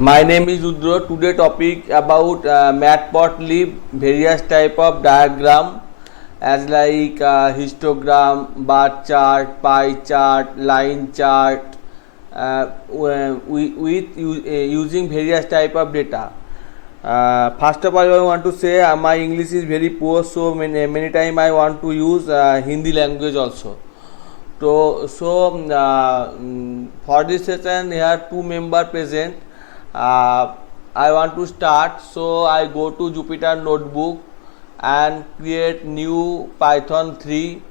My name is Rudra. Today topic about matplotlib, various type of diagram as like histogram, bar chart, pie chart, line chart, using various type of data. First of all, I want to say my English is very poor, so many time I want to use Hindi language also. For this session, here two member present. Uh, I want to start, so I go to Jupyter Notebook and create new Python 3,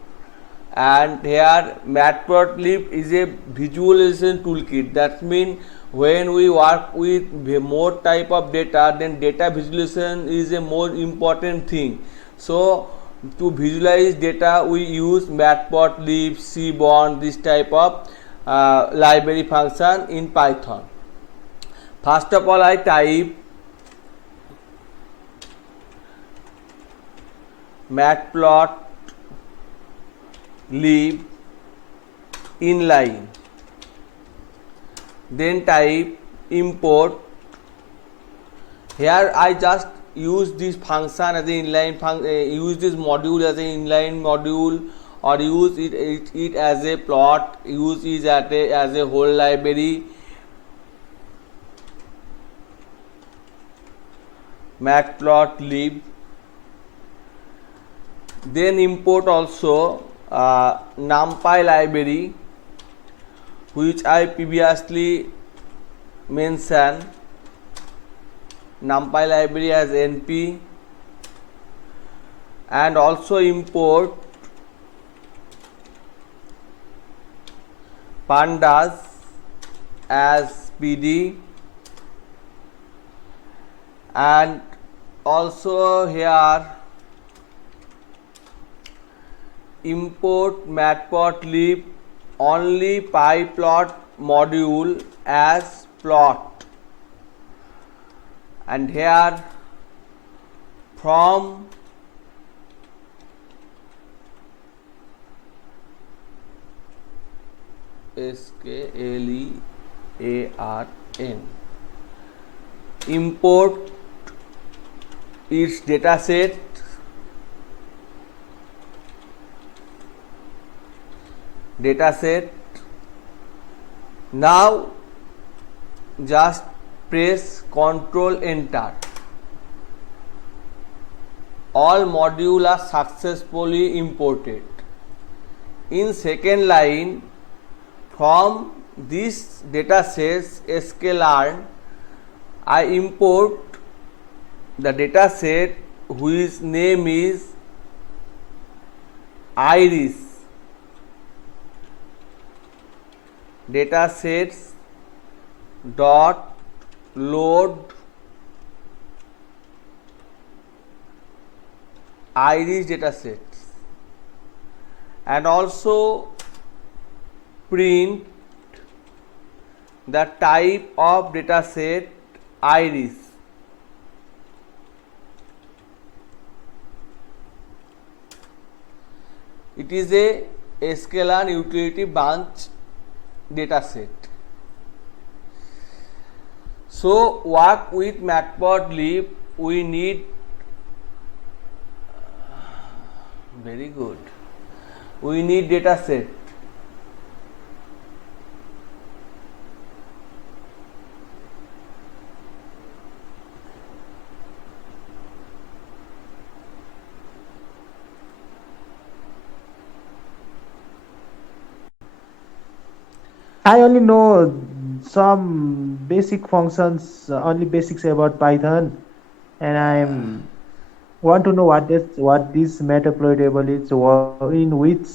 and here matplotlib is a visualization toolkit. That means when we work with more type of data, then data visualization is a more important thing. So to visualize data we use matplotlib, seaborn, this type of library function in Python. First of all, I type matplotlib inline, then type import. Here I just use this function as an inline function, use this module as an inline module, or use it as a plot, use it as a whole library. Matplotlib, then import also NumPy library, which I previously mentioned. NumPy library as np, and also import pandas as pd, and also here import matplotlib only pyplot module as plot, and here from sklearn import its dataset, now just press Ctrl Enter. All modules are successfully imported. In second line, from this dataset sklearn, I import the dataset whose name is iris. Datasets dot load iris datasets, and also print the type of dataset iris. It is a sklearn utility branch dataset. So work with matplotlib, we need very good. We need dataset. I only know some basic functions, only basics about Python, and I'm want to know what this matplotlib is. In which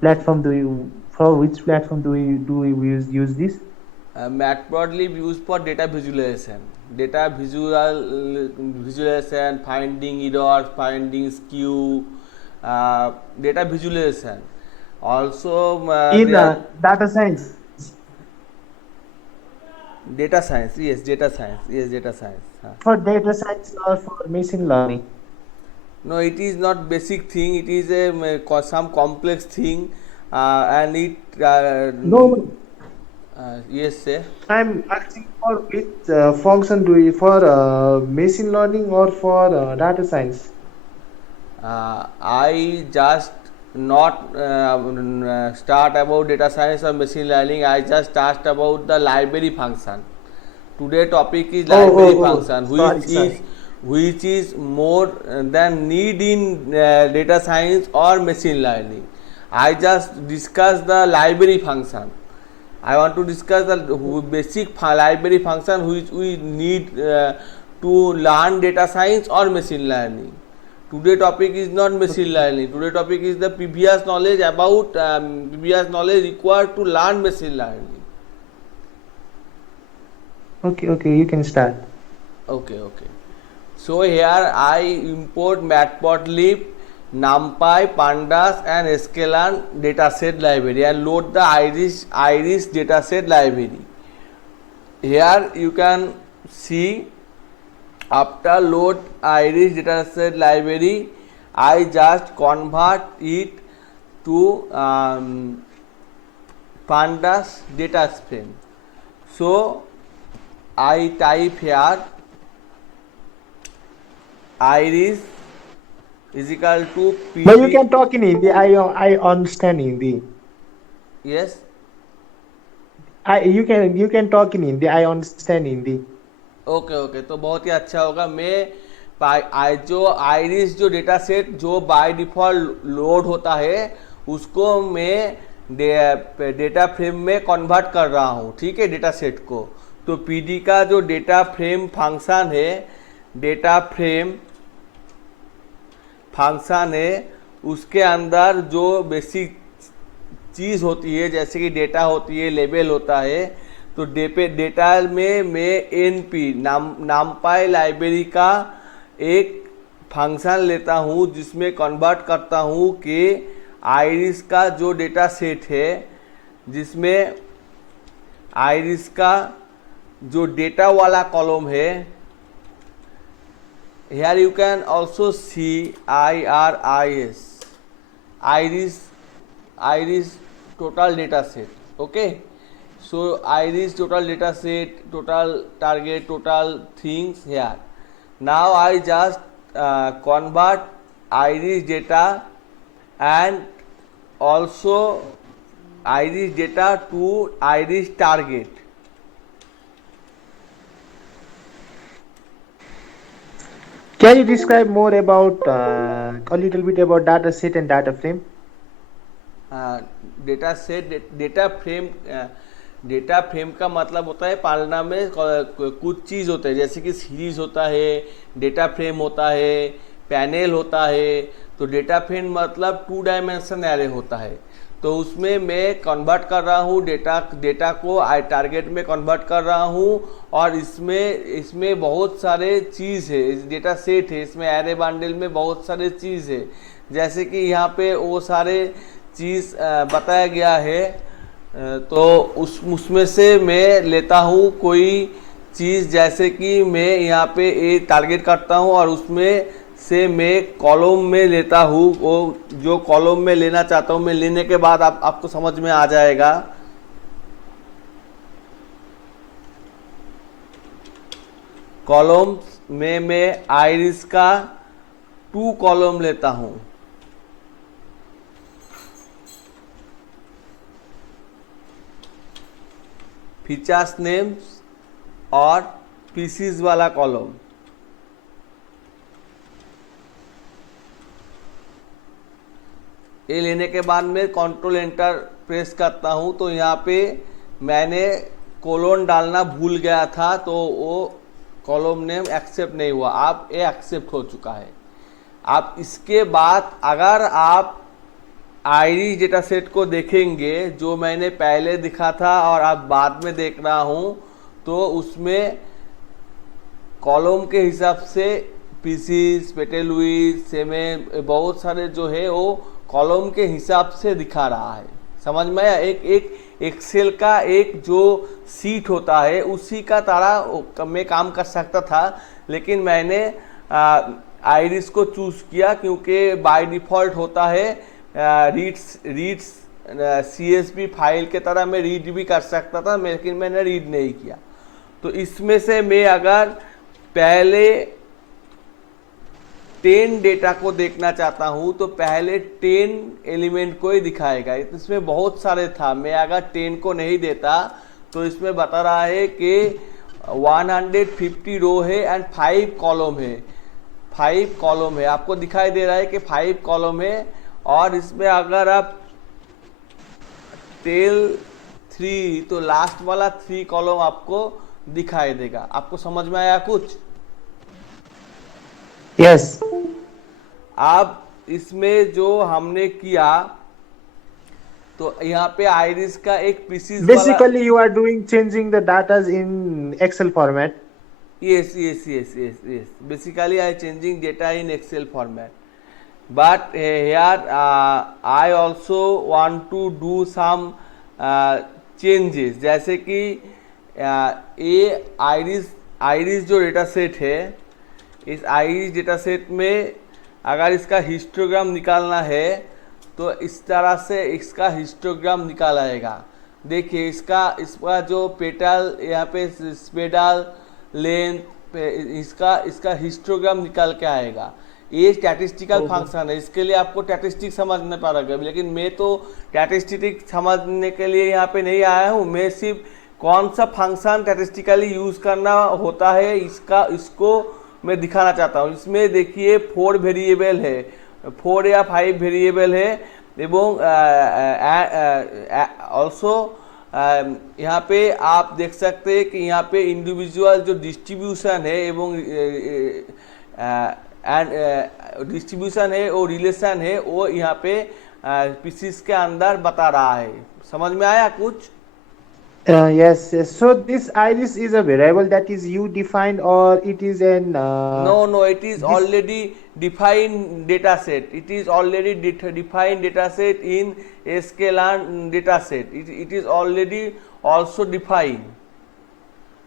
platform do you for which platform do we use this? Matplotlib used for data visualization, visualization, finding errors, finding skew, data visualization. Also, In there data science. data science. Yes, data science. Yes, data science. For data science or for machine learning? No, it is not basic thing. It is some complex thing, and it No, Yes, say. I'm asking for which function do you for machine learning or for data science? I just not start about data science or machine learning. I just asked about the library function. Today topic is Oh, library oh, oh. function, Sorry, sorry. which is more than need in data science or machine learning. I just discuss the library function. I want to discuss the basic library function which we need to learn data science or machine learning. Today topic is not machine Okay, learning. Today topic is the previous knowledge about previous knowledge required to learn machine learning. okay, okay. You can start. Okay, okay. So here I import matplotlib, numpy, pandas and sklearn dataset library and load the iris dataset library. Here you can see after load iris dataset library, I just convert it to pandas data frame. So I type here iris is equal to But you pd. can talk in Hindi. I understand Hindi. Yes. I you can talk in Hindi. I understand Hindi. Okay okay, तो बहुत ही अच्छा होगा। मैं जो iris जो data set जो by default load होता है उसको मैं डेटा फ्रेम में कन्वर्ट कर रहा हूँ, ठीक है, डेटा सेट को। तो पीडी का जो डेटा फ्रेम फंक्शन है, डेटा फ्रेम फंक्शन है, उसके अंदर जो बेसिक चीज़ होती है जैसे कि डेटा होती है, लेबल होता है, तो डेटा में मैं एनपी नामपाई लाइब्रेरी का एक फंक्शन लेता हूँ जिसमें कन्वर्ट करता हूँ कि आइरिस का जो डेटा सेट है, जिसमें आइरिस का जो डेटा वाला कॉलम है, here you can also see iris iris total data set. Okay, so iris total data set, total target, total things here. Now I just convert iris data and also iris data to iris target. Can you describe more about a little bit about data set and data frame? Data set data frame का मतलब होता है पालना में कुछ चीज़ होता है, जैसे कि सीरीज होता है, डेटा फ्रेम होता है, पैनल होता है। तो डेटा फ्रेम मतलब 2 डायमेंशन एरे होता है। तो उसमें मैं कन्वर्ट कर रहा हूँ डेटा को टारगेट में कन्वर्ट कर रहा हूँ, और इसमें बहुत सारे चीज़ है, इस डेटा सेट है, इसमें एरे बंडल में बहुत सारे चीज़ है, जैसे कि यहाँ पे वो सारे चीज़ बताया गया है। तो उसमें से मैं लेता हूँ कोई चीज़, जैसे कि मैं यहाँ पे ए टारगेट करता हूँ और उसमें से मैं कॉलम में लेता हूँ, वो जो कॉलम में लेना चाहता हूँ मैं लेने के बाद आपको समझ में आ जाएगा। कॉलम में मैं आइरिस का 2 कॉलम लेता हूँ। फीचर्स नेम्स और पीसीज वाला कॉलम। ये लेने के बाद में कंट्रोल एंटर प्रेस करता हूँ, तो यहाँ पे मैंने कोलोन डालना भूल गया था, तो वो कॉलम नेम एक्सेप्ट नहीं हुआ। आप ये एक्सेप्ट हो चुका है। आप इसके बाद अगर आप आइरिस डेटा सेट को देखेंगे जो मैंने पहले दिखा था और आप बाद में देख रहा हूँ, तो उसमें कॉलम के हिसाब से पीसीज, पेटेलुइस, सेमेन, बहुत सारे जो है वो कॉलम के हिसाब से दिखा रहा है। समझ में आया? एक एक्सेल का एक जो सीट होता है उसी का तरह मैं काम कर सकता था, लेकिन मैंने आइरिस को चूज़ किया क्योंकि बाय डिफ़ॉल्ट होता है रीड्स CSV फाइल के तरह मैं रीड भी कर सकता था, लेकिन मैंने रीड नहीं किया। तो इसमें से मैं अगर पहले 10 डेटा को देखना चाहता हूँ तो पहले 10 एलिमेंट को ही दिखाएगा। इसमें बहुत सारे था, मैं अगर 10 को नहीं देता तो इसमें बता रहा है कि 150 रो है एंड 5 कॉलम है। 5 कॉलम है, आपको दिखाई दे रहा है कि 5 कॉलम है। और इसमें अगर आप टेल 3 तो लास्ट वाला 3 कॉलम आपको दिखाई देगा। आपको समझ में आया कुछ? Yes. अब इसमें जो हमने किया तो यहाँ पे आइरिस का एक पीसीज वाला, Basically, you are doing changing the data in Excel format. yes. Basically I changing data in Excel format, but here I also want to do some changes, जैसे कि ये आइरिस जो डेटा सेट है, इस iris data set में अगर इसका histogram निकालना है तो इस तरह से इसका हिस्टोग्राम निकालाएगा। देखिए इसका जो पेटल यहाँ पे स्पेडल लेंथ इसका हिस्टोग्राम निकाल के आएगा। ये स्टैटिस्टिकल फंक्शन है, इसके लिए आपको स्टैटिस्टिक समझना पड़ेगा, लेकिन मैं तो स्टैटिस्टिक समझने के लिए यहाँ पे नहीं आया हूँ। मैं सिर्फ कौन सा फंक्शन स्टैटिस्टिकली यूज करना होता है इसको मैं दिखाना चाहता हूँ। इसमें देखिए 4 वेरिएबल है, 4 या 5 वेरिएबल है, एवं ऑल्सो यहाँ पे आप देख सकते हैं कि यहाँ पे इंडिविजुअल जो डिस्ट्रीब्यूशन है एवं डिस्ट्रीब्यूशन है और रिलेशन है वो यहाँ पे पीसीस के अंदर बता रहा है। समझ में आया कुछ? Yes. So this iris is a variable that is you defined, or it is an No, it is already defined data set. It is already defined data set in sklearn data set. It is already also defined.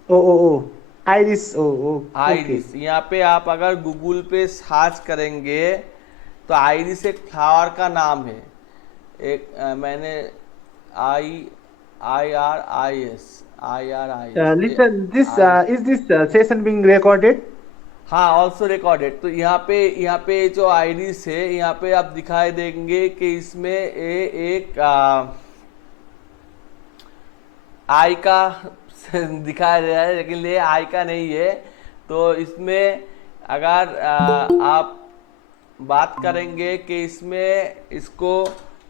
Oh. Iris. Oh. Okay. Iris, यहाँ पे आप अगर Google पे search करेंगे तो iris एक flower का नाम है। एक मैंने IRIS Listen, this is this session being recorded? हाँ, ऑल्सो रिकॉर्डेड। तो यहाँ पे जो आइरिस है, यहाँ पे आप दिखाई देंगे कि इसमें एक आई का दिखाया गया है, लेकिन ये आई का नहीं है। तो इसमें अगर आप बात करेंगे कि इसमें इसको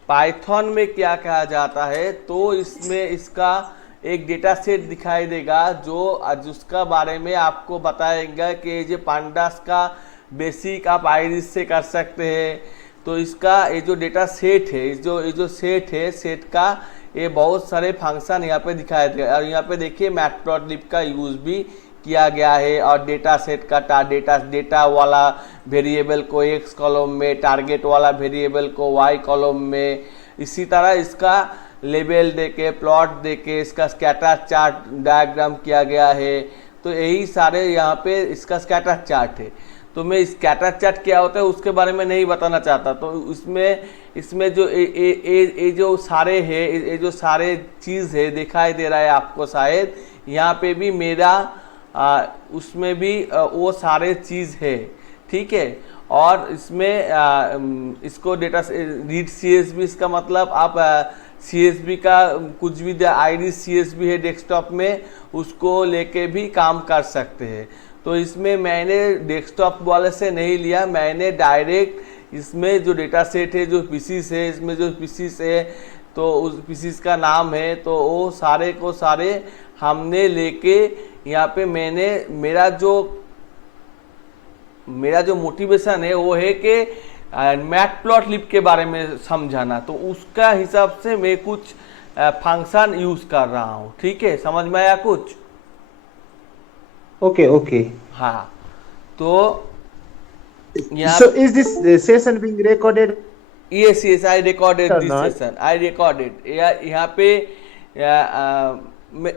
पाइथन में क्या कहा जाता है, तो इसमें इसका एक डेटा सेट दिखाई देगा जिसका बारे में आपको बताएगा कि ये पांडास का बेसिक आप आइरिस से कर सकते हैं। तो इसका ये जो डेटा सेट है, ये जो सेट है, सेट का ये बहुत सारे फंक्शन यहाँ पे दिखाई देगा। और यहाँ पे देखिए मैटप्लॉटलिब का यूज भी किया गया है, और डेटा सेट का डेटा वाला वेरिएबल को एक्स कॉलम में, टारगेट वाला वेरिएबल को वाई कॉलम में, इसी तरह इसका लेबल देके, प्लॉट देके, इसका स्कैटर चार्ट डायग्राम किया गया है। तो यही सारे यहाँ पे इसका स्कैटर चार्ट है। तो मैं स्कैटर चार्ट क्या होता है उसके बारे में नहीं बताना चाहता। तो इसमें जो ये जो सारे है, ये जो सारे चीज़ है दिखाई दे रहा है आपको शायद, यहाँ पे भी मेरा उसमें भी वो सारे चीज़ है, ठीक है। और इसमें इसको डेटा रीड CSV, इसका मतलब आप CSV का कुछ भी आइरिस CSV है डेस्कटॉप में, उसको लेके भी काम कर सकते हैं। तो इसमें मैंने डेस्कटॉप वाले से नहीं लिया, मैंने डायरेक्ट इसमें जो डेटा सेट है, जो पीसीस है, इसमें जो पीसीस है तो उस पीसीस का नाम है, तो वो सारे को सारे हमने लेके यहाँ पे मैंने मेरा जो मोटिवेशन है वो है कि मैटप्लॉटलिब के बारे में समझाना। तो उसका हिसाब से मैं कुछ फंक्शन यूज कर रहा हूँ, ठीक है। समझ में आया कुछ? Okay. हाँ, तो So is this session being recorded? Yes, I recorded Sir, this not. session. I recorded. यहाँ पे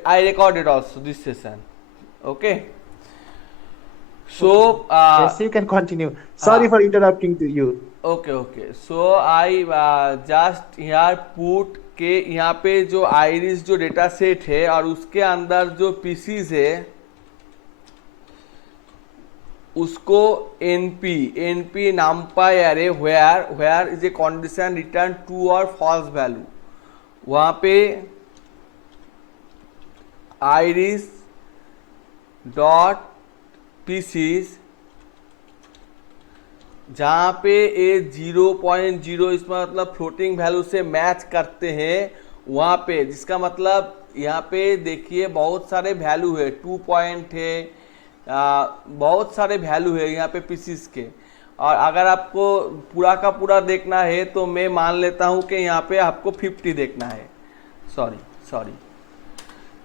I recorded also this session. Okay. So Yes, you can continue. Sorry for interrupting to you. okay. So I just here put के यहाँ पे जो iris जो data set है और उसके अंदर जो पीसीज है उसको NP NumPy array where is a condition return true और फॉल्स वैल्यू, वहाँ पे आइरिस डॉट पीसीज जहाँ पे ए 0.0 इसमें मतलब फ्लोटिंग वैल्यू से मैच करते हैं, वहाँ पे जिसका मतलब यहाँ पे देखिए बहुत सारे वैल्यू है, 2 पॉइंट है, बहुत सारे वैल्यू है यहाँ पे पीसीस के। और अगर आपको पूरा का पूरा देखना है तो मैं मान लेता हूँ कि यहाँ पे आपको 50 देखना है, सॉरी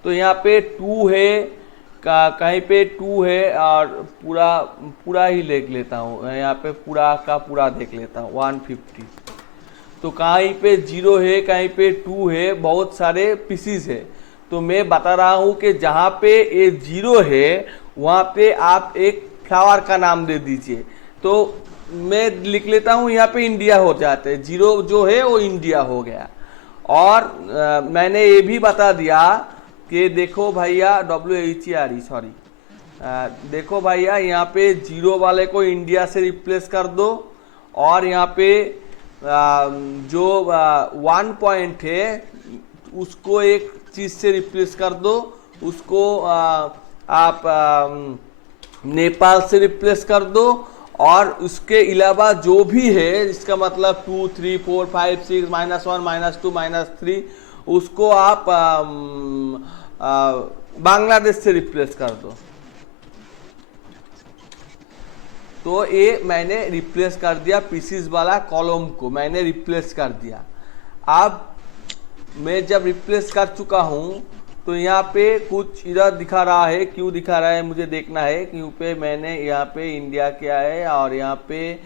तो यहाँ पे 2 है, कहीं पे 2 है और पूरा ही देख लेता हूँ, यहाँ पे पूरा का पूरा देख लेता हूँ 150। तो कहीं पे 0 है, कहीं पे 2 है, बहुत सारे पीसीस है। तो मैं बता रहा हूँ कि जहाँ पे ये 0 है वहाँ पे आप एक फ्लावर का नाम दे दीजिए। तो मैं लिख लेता हूँ यहाँ पे इंडिया हो जाते हैं, 0 जो है वो इंडिया हो गया। और मैंने ये भी बता दिया कि देखो भैया WHERE सॉरी, देखो भैया यहाँ पे 0 वाले को इंडिया से रिप्लेस कर दो और यहाँ पे जो 1 पॉइंट है उसको एक चीज़ से रिप्लेस कर दो, उसको आप नेपाल से रिप्लेस कर दो। और उसके अलावा जो भी है इसका मतलब 2 3 4 5 6 -1 -2 -3 उसको आप बांग्लादेश से रिप्लेस कर दो। तो ये मैंने रिप्लेस कर दिया, पीसीस वाला कॉलम को मैंने रिप्लेस कर दिया। अब मैं जब रिप्लेस कर चुका हूँ तो यहाँ पे कुछ इधर दिखा रहा है, क्यों दिखा रहा है मुझे देखना है, क्यों पे मैंने यहाँ पे इंडिया किया है और यहाँ पे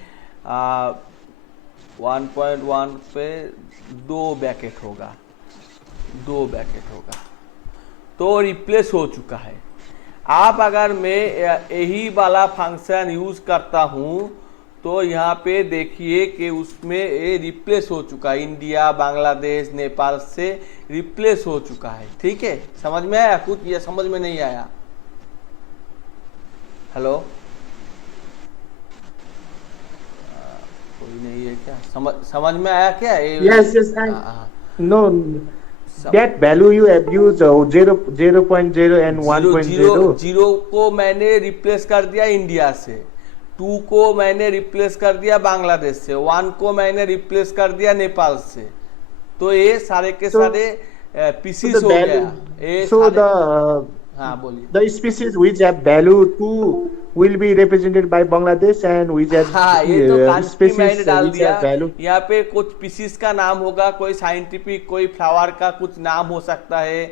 1.1 पे 2 ब्रैकेट होगा, तो रिप्लेस हो चुका है। आप अगर मैं यही वाला फंक्शन यूज़ करता हूँ तो यहाँ पे देखिए कि उसमें ये रिप्लेस हो चुका है, इंडिया बांग्लादेश नेपाल से रिप्लेस हो चुका है। ठीक है, समझ में आया कुछ या समझ में नहीं आया? हेलो, कोई नहीं है क्या? समझ में आया क्या? Yes, no, that value you have used 0.0 and 1.0. 0 को मैंने रिप्लेस कर दिया इंडिया से, 2 को मैंने रिप्लेस कर दिया बांग्लादेश से, 1 को मैंने रिप्लेस कर दिया नेपाल से। तो ये सारे के सारे पीसीस हो गया। हाँ बोलिए। The species which have value 2 will be represented by Bangladesh and which have हाँ, ये तो कंट्री मैंने डाल which have दिया। value. यहाँ पे कुछ पीसीस का नाम होगा, कोई साइंटिफिक, कोई फ्लावर का कुछ नाम हो सकता है।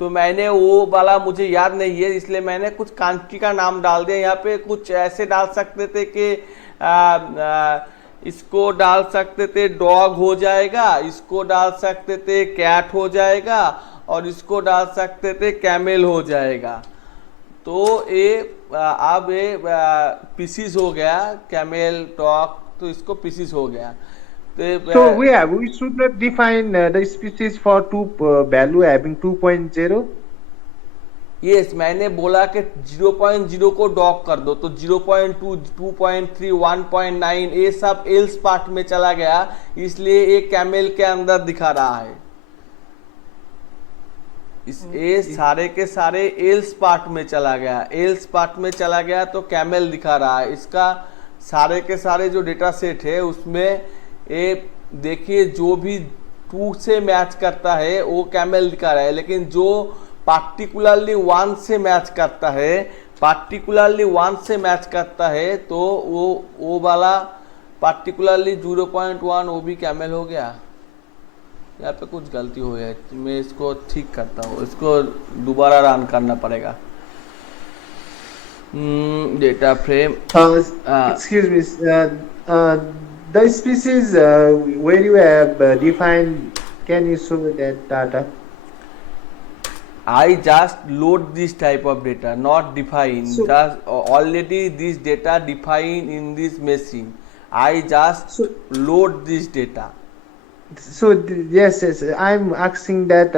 तो मैंने वो वाला मुझे याद नहीं है, इसलिए मैंने कुछ कंट्री का नाम डाल दिया। यहाँ पे कुछ ऐसे डाल सकते थे कि इसको डाल सकते थे डॉग हो जाएगा, इसको डाल सकते थे कैट हो जाएगा और इसको डाल सकते थे कैमल हो जाएगा। तो ये अब ये पीसीस हो गया, कैमल डॉग, तो इसको पीसीस हो गया। So we should not define the species for 2 value having 2.0. Yes, मैंने बोला कि 0.0 को डॉग कर दो, तो 0.2 2.3 1.9 ये सब एल्स पार्ट में चला गया, इसलिए ये कैमल के अंदर दिखा रहा है। ये सारे के सारे एल्स पार्ट में चला गया, एल्स पार्ट में चला गया तो कैमल दिखा रहा है। इसका सारे के सारे जो डेटा सेट है उसमें ये देखिए जो भी 2 से मैच करता है वो कैमल दिखा रहा है, लेकिन जो पार्टिकुलरली 1 से मैच करता है तो वो वाला पार्टिकुलरली 0.1 वो भी कैमल हो गया। यहाँ पे कुछ गलती हो गई, मैं इसको ठीक करता हूँ, इसको दोबारा रन करना पड़ेगा। Data frame, Excuse me, the species where you have defined, can you show that data? I just load this type of data, not define. So Just already this data defined in this machine. I just so load this data. yes, yes, I'm asking that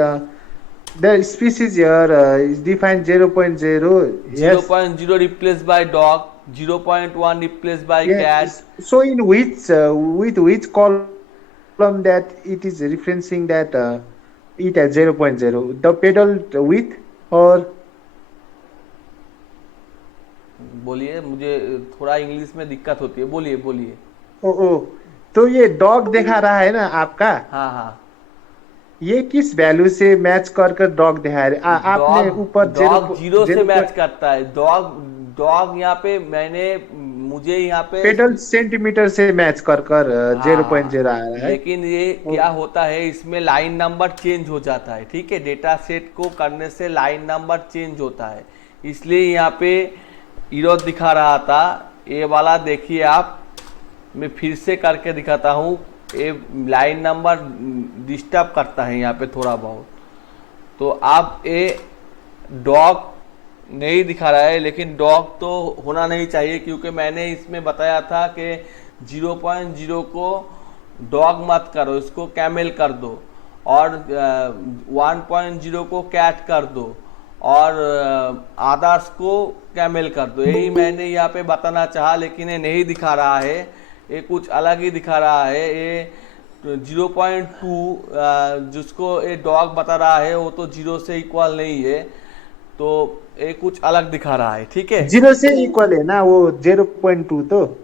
the species here is defined 0.0. Yes, 0.0 replaced by dog, 0.1 replaced by cat. yes. So in which with which column that it is referencing that it as 0.0, the pedal width or बोलिए, मुझे थोड़ा English में दिक्कत होती है, बोलिए बोलिए। ओ ओ तो ये डॉग दिखा रहा है ना आपका, हाँ हाँ। ये किस वैल्यू से मैच कर कर डॉग दिखा रहे आपने डॉग ऊपर डॉग जीरो से जीरो मैच करता है। डॉग डॉग यहाँ पे मैंने मुझे यहाँ पे पेडल सेंटीमीटर से मैच कर कर 0.0 आ हाँ, रहा है। लेकिन ये ओ, क्या होता है, इसमें लाइन नंबर चेंज हो जाता है। ठीक है, डेटा सेट को करने से लाइन नंबर चेंज होता है, इसलिए यहाँ पे इरो दिखा रहा था। ये वाला देखिए आप, मैं फिर से करके दिखाता हूँ। ये लाइन नंबर डिस्टर्ब करता है यहाँ पे थोड़ा बहुत। तो आप ये डॉग नहीं दिखा रहा है, लेकिन डॉग तो होना नहीं चाहिए, क्योंकि मैंने इसमें बताया था कि 0.0 को डॉग मत करो, इसको कैमल कर दो, और 1.0 को कैट कर दो, और आदर्श को कैमल कर दो। यही मैंने यहाँ पे बताना चाहा, लेकिन ये नहीं दिखा रहा है, ये कुछ अलग ही दिखा रहा है। ये 0.2 जिसको ये डॉग बता रहा है, वो तो 0 से इक्वल नहीं है, तो ये कुछ अलग दिखा रहा है। ठीक है, 0 से इक्वल है ना वो 0.2 तो।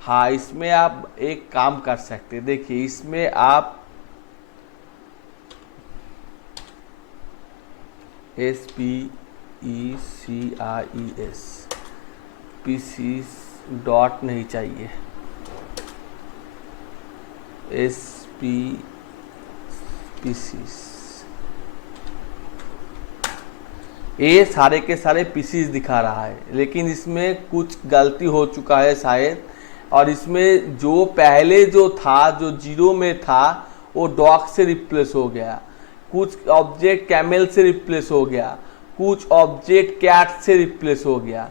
हाँ, इसमें आप एक काम कर सकते हैं। देखिए, इसमें आप SPECIES पीसीस डॉट नहीं चाहिए, पीसीस, ये सारे के सारे पीसीस दिखा रहा है, लेकिन इसमें कुछ गलती हो चुका है शायद। और इसमें जो पहले जो था, जो 0 में था, वो डॉग से रिप्लेस हो गया, कुछ ऑब्जेक्ट कैमल से रिप्लेस हो गया, कुछ ऑब्जेक्ट कैट से रिप्लेस हो गया।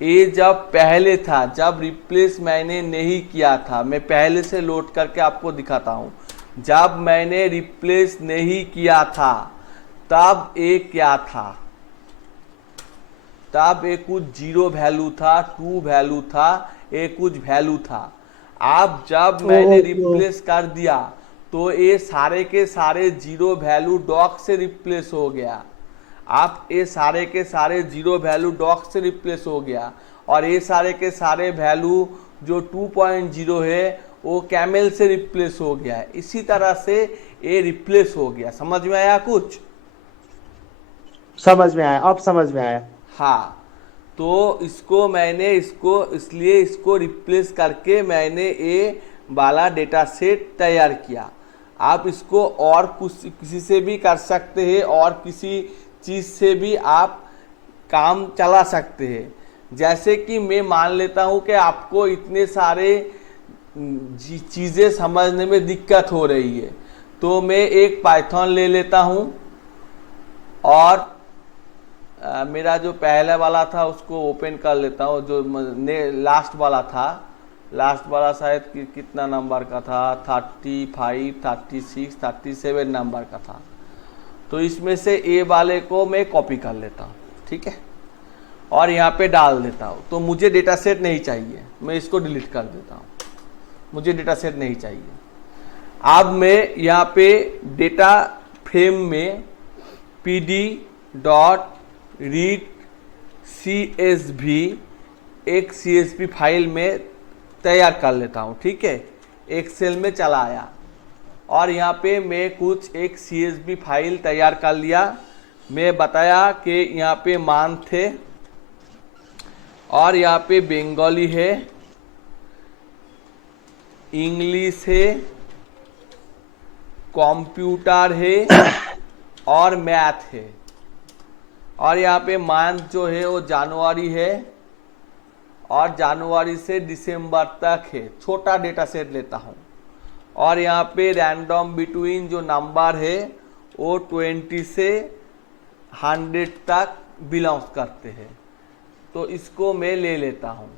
ये जब पहले था, जब रिप्लेस मैंने नहीं किया था, मैं पहले से लोड करके आपको दिखाता हूँ। जब मैंने रिप्लेस नहीं किया था, तब ये क्या था, तब एक कुछ 0 वैल्यू था, 2 वैल्यू था, एक कुछ वैल्यू था। अब जब मैंने रिप्लेस कर दिया, तो ये सारे के सारे 0 वैल्यू डॉग से रिप्लेस हो गया। आप ये सारे के सारे 0 वैल्यू डॉग से रिप्लेस हो गया, और ये सारे के सारे वैल्यू जो 2.0 है, वो कैमल से रिप्लेस हो गया। इसी तरह से ये रिप्लेस हो गया। समझ में आया कुछ? समझ में आया, अब समझ में आया। हाँ, तो इसको मैंने इसलिए इसको रिप्लेस करके मैंने ये वाला डेटा सेट तैयार किया। आप इसको और किसी से भी कर सकते हैं, और किसी चीज़ से भी आप काम चला सकते हैं। जैसे कि मैं मान लेता हूँ कि आपको इतने सारे चीज़ें समझने में दिक्कत हो रही है, तो मैं एक पाइथन ले लेता हूँ, और मेरा जो पहले वाला था उसको ओपन कर लेता हूँ। जो लास्ट वाला था, लास्ट वाला शायद कितना नंबर का था, 35, 36, 37 नंबर का था। तो इसमें से ए वाले को मैं कॉपी कर लेता हूँ, ठीक है, और यहाँ पे डाल देता हूँ। तो मुझे डेटा सेट नहीं चाहिए, मैं इसको डिलीट कर देता हूँ, मुझे डेटा सेट नहीं चाहिए। अब मैं यहाँ पे डेटा फ्रेम में pd.read CSV एक CSV फाइल में तैयार कर लेता हूँ, ठीक है। एक्सेल में चला आया, और यहाँ पे मैं कुछ एक CSV फाइल तैयार कर लिया। मैं बताया कि यहाँ पे मान थे, और यहाँ पे बंगाली है, इंग्लिश है, कंप्यूटर है, और मैथ है। और यहाँ पे मंथ जो है वो जनवरी है, और जनवरी से दिसंबर तक है। छोटा डेटा सेट लेता हूँ। और यहाँ पे रैंडम बिटवीन जो नंबर है वो 20 से 100 तक बिलोंग्स करते हैं। तो इसको मैं ले लेता हूँ,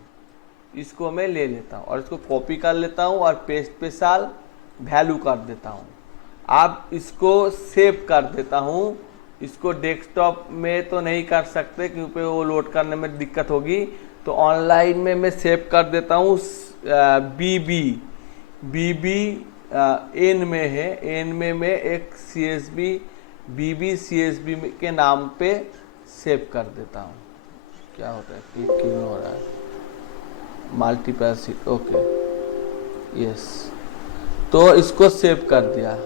इसको मैं ले लेता हूँ और इसको कॉपी कर लेता हूँ और पेस्ट पे साल वैल्यू कर देता हूँ। अब इसको सेव कर देता हूँ। इसको डेस्कटॉप में तो नहीं कर सकते क्योंकि वो लोड करने में दिक्कत होगी, तो ऑनलाइन में मैं सेव कर देता हूँ। बीबी एन में है, एन में मैं एक CSV बीबी CSV के नाम पे सेव कर देता हूँ। क्या होता है, क्लिक क्यों हो रहा है, मल्टीपल सीट, ओके यस। तो इसको सेव कर दिया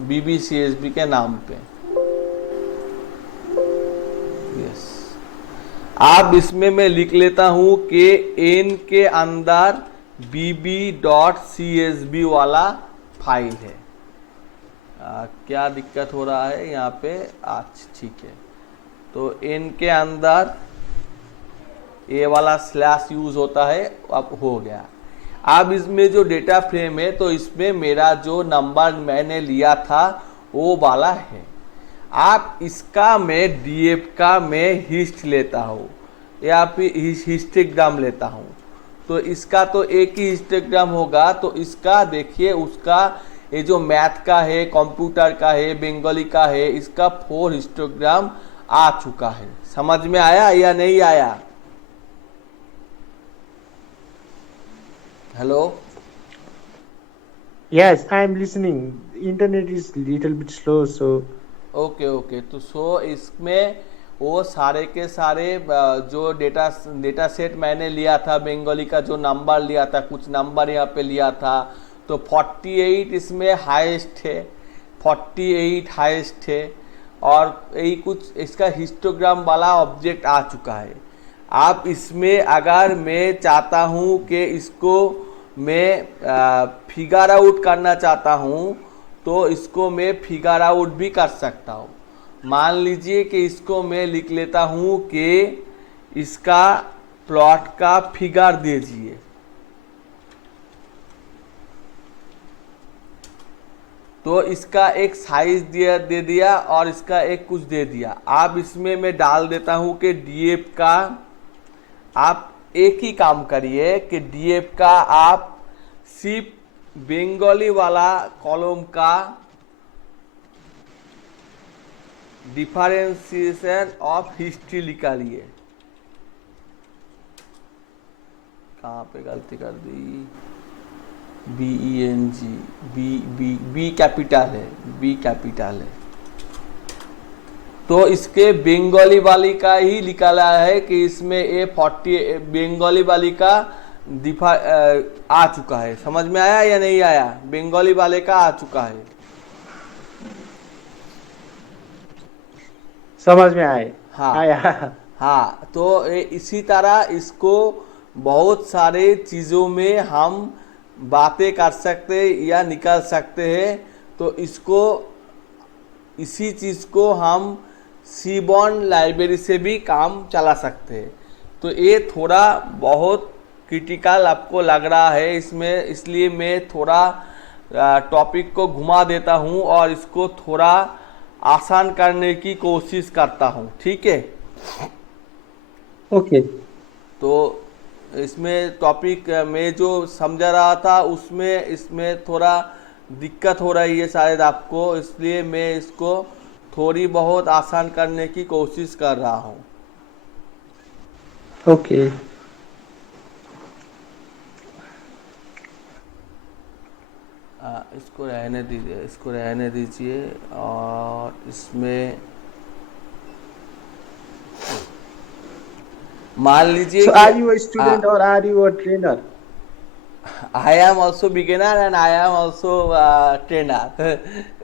बीबी CSV के नाम पे, यस। अब इसमें मैं लिख लेता हूँ कि एन के अंदर bb.csv वाला फाइल है। क्या दिक्कत हो रहा है यहाँ पे, अच्छा ठीक है। तो एन के अंदर ये वाला स्लैश यूज होता है, अब हो गया। अब इसमें जो डेटा फ्रेम है तो इसमें मेरा जो नंबर मैंने लिया था वो वाला है। आप इसका मैं DF का मैं हिस्ट लेता हूँ या फिर हिस्टोग्राम लेता हूँ। तो इसका तो एक ही हिस्टोग्राम होगा, तो इसका देखिए उसका ये जो मैथ का है, कंप्यूटर का है, बंगाली का है, इसका 4 हिस्टोग्राम आ चुका है। समझ में आया या नहीं आया? Hello, Yes, I'm listening. Internet is little bit slow, so okay. तो इसमें वो सारे के सारे जो डेटा सेट मैंने लिया था, बंगाली का जो नंबर लिया था, कुछ नंबर यहाँ पे लिया था, तो 48 इसमें हाईएस्ट है, 48 हाईएस्ट है। और यही कुछ इसका हिस्टोग्राम वाला ऑब्जेक्ट आ चुका है। आप इसमें अगर मैं चाहता हूँ कि इसको मैं फिगर आउट करना चाहता हूँ तो इसको मैं फिगर आउट भी कर सकता हूँ। मान लीजिए कि इसको मैं लिख लेता हूँ कि इसका प्लॉट का फिगर दीजिए। तो इसका एक साइज दे दिया और इसका एक कुछ दे दिया। अब इसमें मैं डाल देता हूँ कि DF का, आप एक ही काम करिए कि DF का आप सिर्फ बंगाली वाला कॉलम का डिफरेंशिएशन ऑफ हिस्ट्री निकालिए। कहाँ पे गलती कर दी, BENG, बी कैपिटल है, बी कैपिटल है। तो इसके बंगाली वाली का ही निकाला है कि इसमें ये 40 बंगाली वाली का आ चुका है। समझ में आया या नहीं आया? बंगाली वाले का आ चुका है। समझ में आए। हाँ आया। हाँ। तो इसी तरह इसको बहुत सारे चीज़ों में हम बातें कर सकते या निकाल सकते हैं। तो इसको इसी चीज़ को हम सीबॉर्न लाइब्रेरी से भी काम चला सकते हैं। तो ये थोड़ा बहुत क्रिटिकल आपको लग रहा है इसमें, इसलिए मैं थोड़ा टॉपिक को घुमा देता हूँ और इसको थोड़ा आसान करने की कोशिश करता हूँ। ठीक है, ओके। तो इसमें टॉपिक में जो समझा रहा था उसमें इसमें थोड़ा दिक्कत हो रही है शायद आपको, इसलिए मैं इसको थोड़ी बहुत आसान करने की कोशिश कर रहा हूँ। ओके। इसको रहने दीजिए, इसको रहने दीजिए। और इसमें मान लीजिए So are you a student or are you a trainer? I am also beginner and I am also trainer.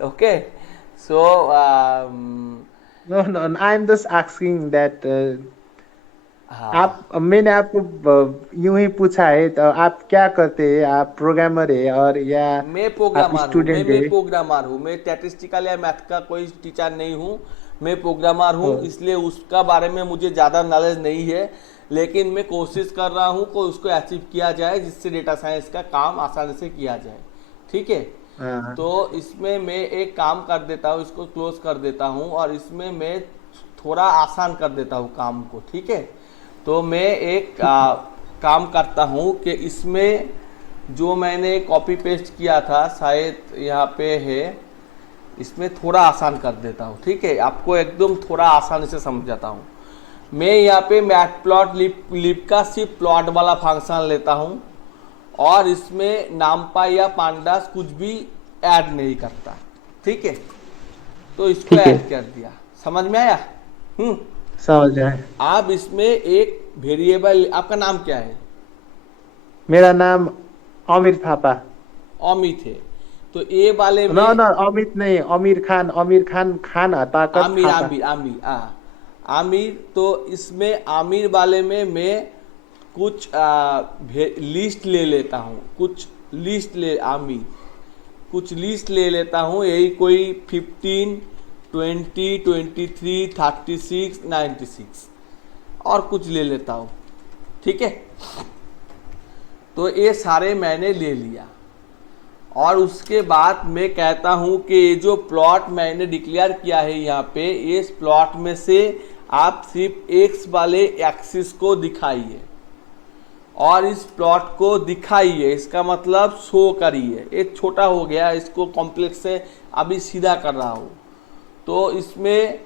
Okay, so No, I'm just asking that हाँ, मैंने आपको यूं ही पूछा है, तो आप क्या करते हैं? आप प्रोग्रामर है और या मैं आप प्रोग्रामर हूँ, स्टूडेंट मैं है? प्रोग्रामर हूँ। मैं स्टैटिस्टिकल या मैथ का कोई टीचर नहीं हूँ, मैं प्रोग्रामर हूँ। ओ, इसलिए उसका बारे में मुझे ज़्यादा नॉलेज नहीं है, लेकिन मैं कोशिश कर रहा हूँ कि उसको अचीव किया जाए जिससे डेटा साइंस का काम आसानी से किया जाए। ठीक है, हाँ, तो इसमें मैं एक काम कर देता हूँ, इसको क्लोज कर देता हूँ और इसमें मैं थोड़ा आसान कर देता हूँ काम को, ठीक है। तो मैं एक काम करता हूँ कि इसमें जो मैंने कॉपी पेस्ट किया था शायद यहाँ पे है, इसमें थोड़ा आसान कर देता हूँ, ठीक है, आपको एकदम थोड़ा आसानी से समझाता हूँ। मैं यहाँ पे मैटप्लॉट लिब का सिर्फ प्लॉट वाला फंक्शन लेता हूँ और इसमें नामपाई या पांडास कुछ भी ऐड नहीं करता, ठीक है। तो इसको ठीक है, ऐड कर दिया, समझ में आया? हम्म। समझ गए। आप इसमें एक वेरिएबल, आपका नाम क्या है? मेरा नाम अमीर थापा। अमित है। तो ए वाले न में न, अमित नहीं, अमीर खान। अमीर खान, खान ताकत आमिर थापा। आमिर आमिर आमिर। तो इसमें आमिर वाले में मैं कुछ लिस्ट ले लेता हूँ, कुछ लिस्ट ले आमिर, कुछ लिस्ट ले लेता हूँ, यही कोई 15, 20, 23, 36, 96 और कुछ ले लेता हूँ, ठीक है। तो ये सारे मैंने ले लिया और उसके बाद मैं कहता हूं कि ये जो प्लॉट मैंने डिक्लेयर किया है यहाँ पे, इस प्लॉट में से आप सिर्फ एक्स वाले एक्सिस को दिखाइए और इस प्लॉट को दिखाइए, इसका मतलब शो करिए। एक छोटा हो गया, इसको कॉम्प्लेक्स से अभी सीधा कर रहा हूँ। तो इसमें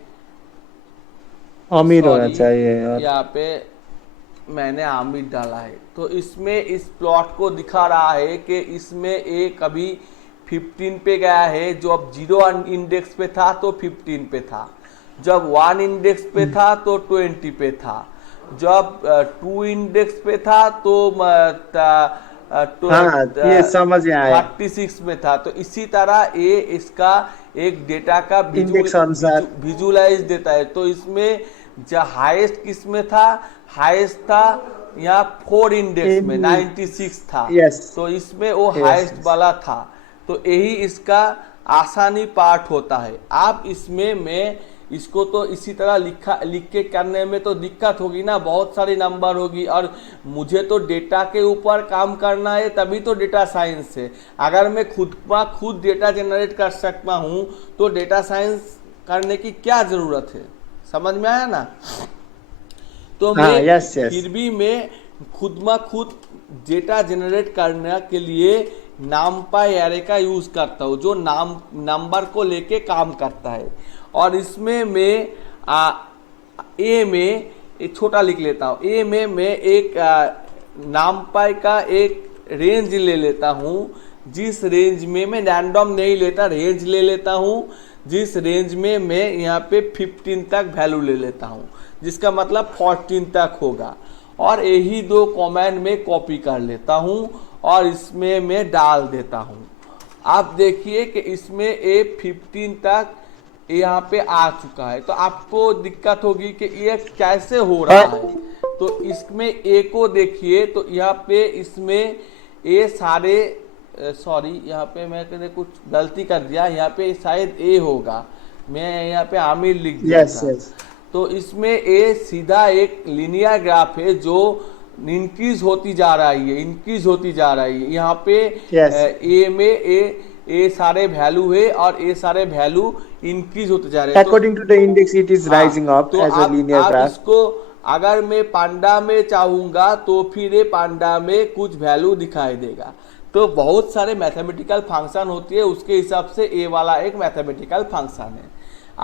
अमीर होना सॉरी, चाहिए। और यहाँ पे मैंने आमिर डाला है। तो इसमें इस प्लॉट को दिखा रहा है कि इसमें एक अभी 15 पे गया है, जो अब 0 इंडेक्स पे था तो 15 पे था, जब 1 इंडेक्स पे था तो 20 पे था, जब 2 इंडेक्स पे था तो हाँ, ये समझ में आया। 36 में था। तो इसी तरह ये इसका एक डेटा का इंडेक्स अनुसार। विजुलाइज देता है। तो इसमें जो हाईएस्ट किस में था, हाईएस्ट था यहाँ 4 इंडेक्स में, इन 96 था। यस, तो इसमें वो यस, हाईएस्ट वाला था। तो यही इसका आसानी पार्ट होता है। आप इसमें मैं इसको तो इसी तरह लिख के करने में तो दिक्कत होगी ना, बहुत सारी नंबर होगी, और मुझे तो डेटा के ऊपर काम करना है, तभी तो डेटा साइंस है। अगर मैं खुद डेटा जनरेट कर सकता हूँ तो डेटा साइंस करने की क्या ज़रूरत है, समझ में आया ना? तो हाँ, मैं यस, यस। फिर भी मैं खुद डेटा जनरेट करने के लिए नामपाई एरे का यूज़ करता हूँ, जो नंबर को लेके काम करता है। और इसमें मैं ए में एक छोटा लिख लेता हूँ। ए में मैं एक नामपाई का एक रेंज ले लेता हूँ, जिस रेंज में मैं रैंडम नहीं लेता, रेंज ले लेता हूँ, जिस रेंज में मैं यहाँ पे 15 तक वैल्यू ले लेता हूँ, जिसका मतलब 14 तक होगा। और यही दो कमेंट में कॉपी कर लेता हूँ और इसमें मैं डाल देता हूँ। आप देखिए कि इसमें ए 15 तक यहाँ पे आ चुका है। तो आपको दिक्कत होगी कि ये कैसे हो रहा है। तो इसमें ए को देखिए, तो यहाँ पे इसमें ए सारे सॉरी, यहाँ पे मैंने कुछ गलती कर दिया, यहाँ पे शायद ए होगा, मैं यहाँ पे आमिर लिख दिया यस, था। यस। तो इसमें ए सीधा एक लीनियर ग्राफ है जो इंक्रीज होती जा रही है, इंक्रीज होती जा रही है। यहाँ पे यस। ए में ए सारे वैल्यू है और ए सारे वैल्यू इंक्रीज होते जा रहे हैं। तो According to the index, it is हाँ, rising up तो as a linear आप graph. इसको अगर मैं पांडा में चाहूंगा तो फिर ये पांडा में कुछ वैल्यू दिखाई देगा। तो बहुत सारे मैथमेटिकल फंक्शन होती है, उसके हिसाब से ए वाला एक मैथमेटिकल फंक्शन है।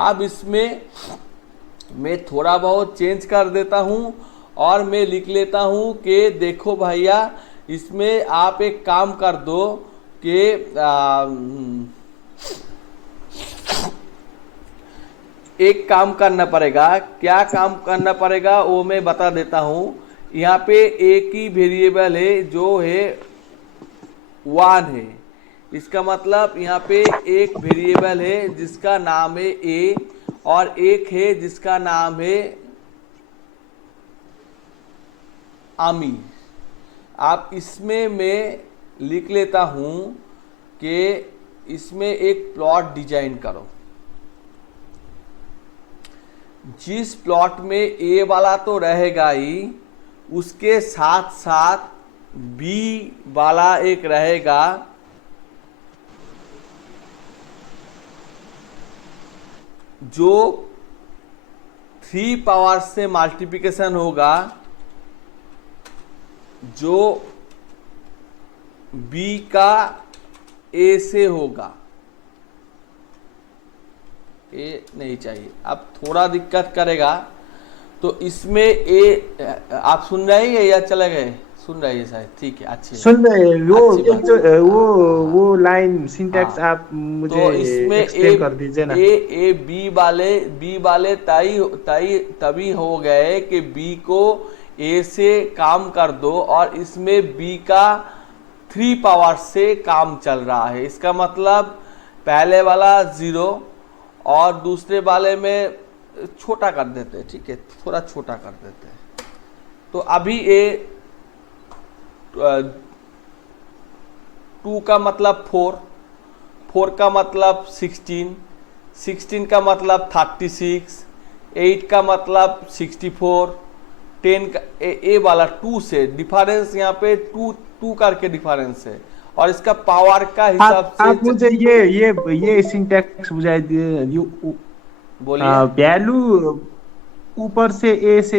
अब इसमें मैं थोड़ा बहुत चेंज कर देता हूँ और मैं लिख लेता हूँ कि देखो भैया, इसमें आप एक काम कर दो कि एक काम करना पड़ेगा। क्या काम करना पड़ेगा वो मैं बता देता हूँ। यहाँ पे एक ही वेरिएबल है जो है 1 है, इसका मतलब यहाँ पे एक वेरिएबल है जिसका नाम है ए और एक है जिसका नाम है आमिर। आप इसमें मैं लिख लेता हूँ कि इसमें एक प्लॉट डिजाइन करो। जिस प्लॉट में ए वाला तो रहेगा ही, उसके साथ साथ बी वाला एक रहेगा, जो 3 पावर से मल्टीप्लिकेशन होगा जो b का a से होगा। a नहीं चाहिए, अब थोड़ा दिक्कत करेगा। तो इसमें a आप सुन रहे हैं या चले गए? सुन रहे हैं शायद, ठीक है, अच्छी है, सुन रहे हैं। वो अच्छी एक बात जो है। हाँ हाँ वो लाइन सिंटैक्स हाँ। आप मुझे तो इसमें एक्सप्लेन कर दीजिए ना। ए बी वाले तभी हो गए कि बी को ए से काम कर दो, और इसमें बी का 3 पावर से काम चल रहा है। इसका मतलब पहले वाला 0 और दूसरे वाले में छोटा कर देते, ठीक है, थोड़ा छोटा कर देते। तो अभी ए 2 का मतलब 4, 4 का मतलब 16, 16 का मतलब 36, 8 का मतलब 64, 10 का ए वाला 2 से डिफरेंस, यहाँ पे 2 करके डिफरेंस है, और इसका पावर का हिसाब से आप मुझे ये सिंटैक्स बुझाई दिए। बोलिए। वैल्यू ऊपर से ए से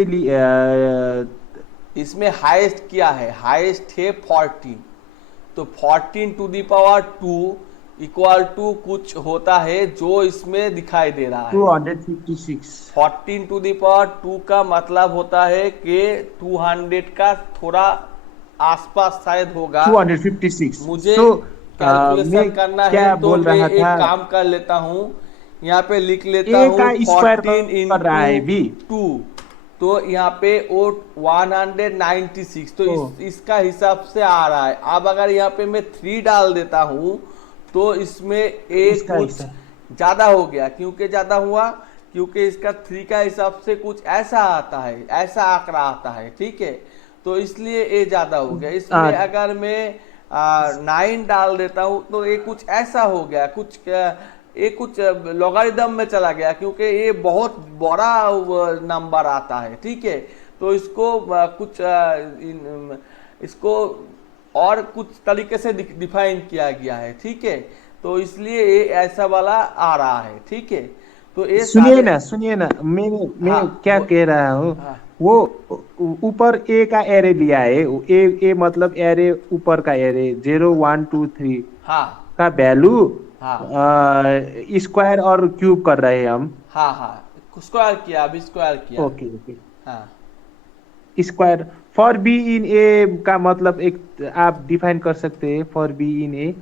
इसमें हाईएस्ट क्या है? हाईएस्ट है 14। तो 14 to the power 2 equal to कुछ होता है जो इसमें दिखाई दे रहा है 256। 14 टू दी पावर 2 का मतलब होता है कि 200 का थोड़ा आसपास शायद होगा। 256। मुझे सो कैलकुलेशन मैं करना है, क्या तो बोल मैं रहा था, एक काम कर लेता हूँ, यहाँ पे लिख लेता ए हूँ का स्क्वायर 14 कर रहा इंटू है भी। 2। तो यहाँ पे वो 196, तो ओ, इसका हिसाब से आ रहा है। अब अगर यहाँ पे मैं 3 डाल देता हूँ तो इसमें ए इसका कुछ हिसाब ज्यादा हो गया। क्योंकि ज्यादा हुआ क्योंकि इसका 3 का हिसाब से कुछ ऐसा आता है, ऐसा आंकड़ा आता है, ठीक है, तो इसलिए ए ज्यादा हो गया। इसमें अगर मैं 9 डाल देता हूँ तो ये कुछ ऐसा हो गया, ये कुछ लॉगरिदम में चला गया, क्योंकि ये बहुत बड़ा नंबर आता है, ठीक है। तो इसको इसको और कुछ तरीके से डिफाइन किया गया है, ठीक है। तो इसलिए ये ऐसा वाला आ रहा है, ठीक है। तो ये सारे, सुनिए ना, मैं हाँ क्या कह रहा हूँ। हाँ वो ऊपर ए का एरे लिया है। ए मतलब एरे, ऊपर का एरे 0 1 2 3 हाँ का वैल्यू हाँ स्क्वायर और क्यूब कर रहे हैं हम। हाँ हाँ, स्क्वायर किया, अभी स्क्वायर किया। Okay okay. हाँ, square for B in A का मतलब एक आप डिफाइन कर सकते हैं for B in A.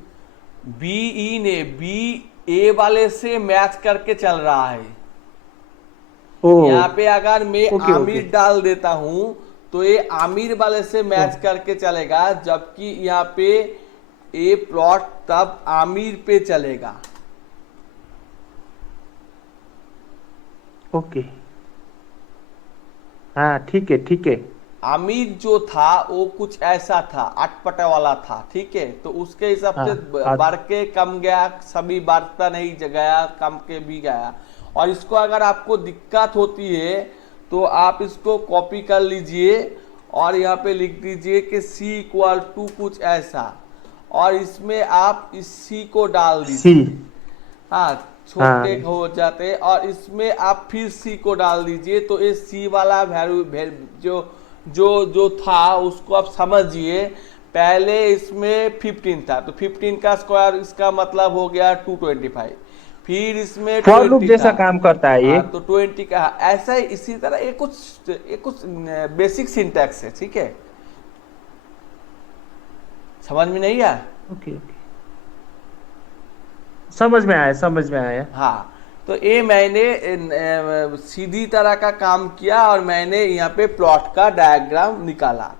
B A वाले से मैच करके चल रहा है। ओ, यहाँ पे अगर मैं ओके ओके। आमिर डाल देता हूं तो ये आमिर वाले से मैच करके चलेगा, जबकि यहाँ पे ए प्लॉट तब आमिर पे चलेगा। ओके, हाँ ठीक है ठीक है। आमिर जो था वो कुछ ऐसा था, अटपटे वाला था, ठीक है। तो उसके हिसाब हाँ से हाँ, बढ़ के कम गया, सभी बढ़ता नहीं गया, कम के भी गया। और इसको अगर आपको दिक्कत होती है तो आप इसको कॉपी कर लीजिए और यहाँ पे लिख दीजिए कि C इक्वल टू कुछ ऐसा, और इसमें आप इस C को डाल सी। दीजिए। हाँ, छोटे हाँ, हो जाते, और इसमें आप फिर C को डाल दीजिए। तो ये C वाला वैल्यू जो जो जो था उसको आप समझिए। पहले इसमें 15 था, तो 15 का स्क्वायर इसका मतलब हो गया 225। फिर इसमें फॉर लूप 20 जैसा था, काम करता है ये। हाँ, तो 20 का। ऐसा ही इसी तरह ये कुछ बेसिक सिंटैक्स है, ठीक है। समझ में नहीं आया? ओके ओके, समझ में आया समझ में आया। हाँ, तो ये मैंने सीधी तरह का काम किया और मैंने यहाँ पे प्लॉट का डायग्राम निकाला।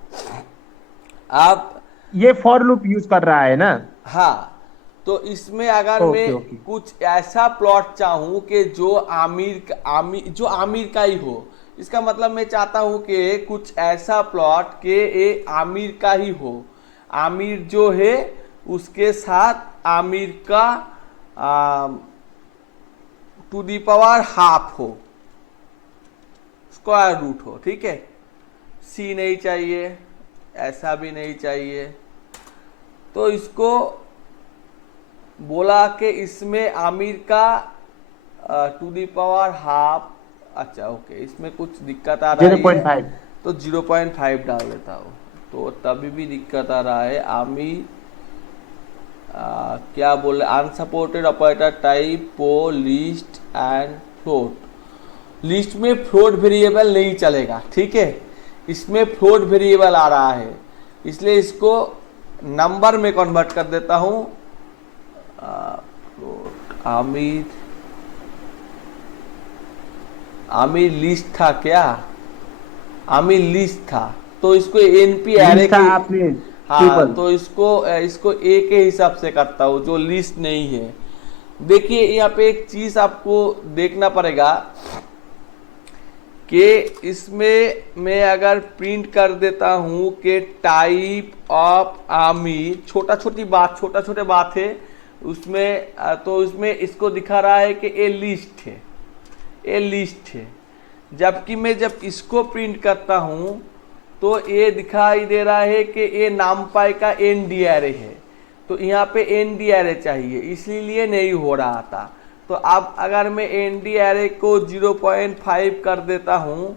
आप, ये फॉर लूप यूज कर रहा है ना। हाँ, तो इसमें अगर मैं ओके ओके। कुछ ऐसा प्लॉट चाहूं कि जो आमिर का ही हो, इसका मतलब मैं चाहता हूं कि कुछ ऐसा प्लॉट के ये आमिर का ही हो। आमिर जो है उसके साथ आमिर का टू दी पावर हाफ हो, स्क्वायर रूट हो, ठीक है। C नहीं चाहिए, ऐसा भी नहीं चाहिए। तो इसको बोला कि इसमें आमिर का टू दी पावर हाफ अच्छा ओके, इसमें कुछ दिक्कत आ रही है 0.5। तो 0.5 डाल देता हूँ। तो तभी भी दिक्कत आ रहा है। आमी क्या बोले, अनसपोर्टेड ऑपरेटर टाइप पो लिस्ट एंड फ्लोट। लिस्ट में फ्लोट वेरिएबल नहीं चलेगा, ठीक है, इसमें फ्लोट वेरिएबल आ रहा है, इसलिए इसको नंबर में कन्वर्ट कर देता हूँ। फ्लोट आमिर, आमिर लिस्ट था क्या, आमिर लिस्ट था, तो इसको एनपी एरे लिस्ट था के, आपने हाँ टेबल। तो इसको ए के हिसाब से करता हूँ जो लिस्ट नहीं है। देखिए यहाँ पे एक चीज आपको देखना पड़ेगा कि इसमें मैं अगर प्रिंट कर देता हूँ कि टाइप ऑफ आमिर, छोटा छोटे बात है उसमें, तो उसमें इसको दिखा रहा है कि ए लिस्ट है, ए लिस्ट है, जबकि मैं जब इसको प्रिंट करता हूँ तो ये दिखाई दे रहा है कि ये नामपाई का एन डी एरे है, तो यहाँ पे एन डी एरे चाहिए, इसीलिए नहीं हो रहा था। तो अब अगर मैं एन डी एरे को 0.5 कर देता हूँ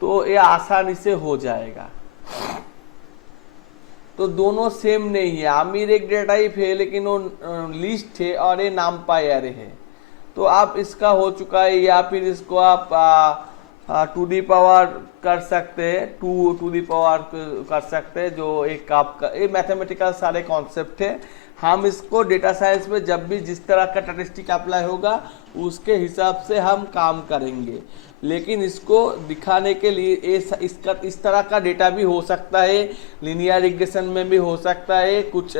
तो ये आसानी से हो जाएगा। तो दोनों सेम नहीं है, आमिर एक डेटा टाइप है लेकिन वो लिस्ट है और ये नामपाई एरे है। तो आप इसका हो चुका है, या फिर इसको आप 2D पावर कर सकते हैं, टू दी पावर कर सकते हैं, जो एक आपका ये मैथमेटिकल सारे कॉन्सेप्ट है। हम इसको डेटा साइंस में जब भी जिस तरह का स्टैटिस्टिक अप्लाई होगा उसके हिसाब से हम काम करेंगे, लेकिन इसको दिखाने के लिए इसका इस तरह का डेटा भी हो सकता है, लीनियर रिग्रेशन में भी हो सकता है कुछ,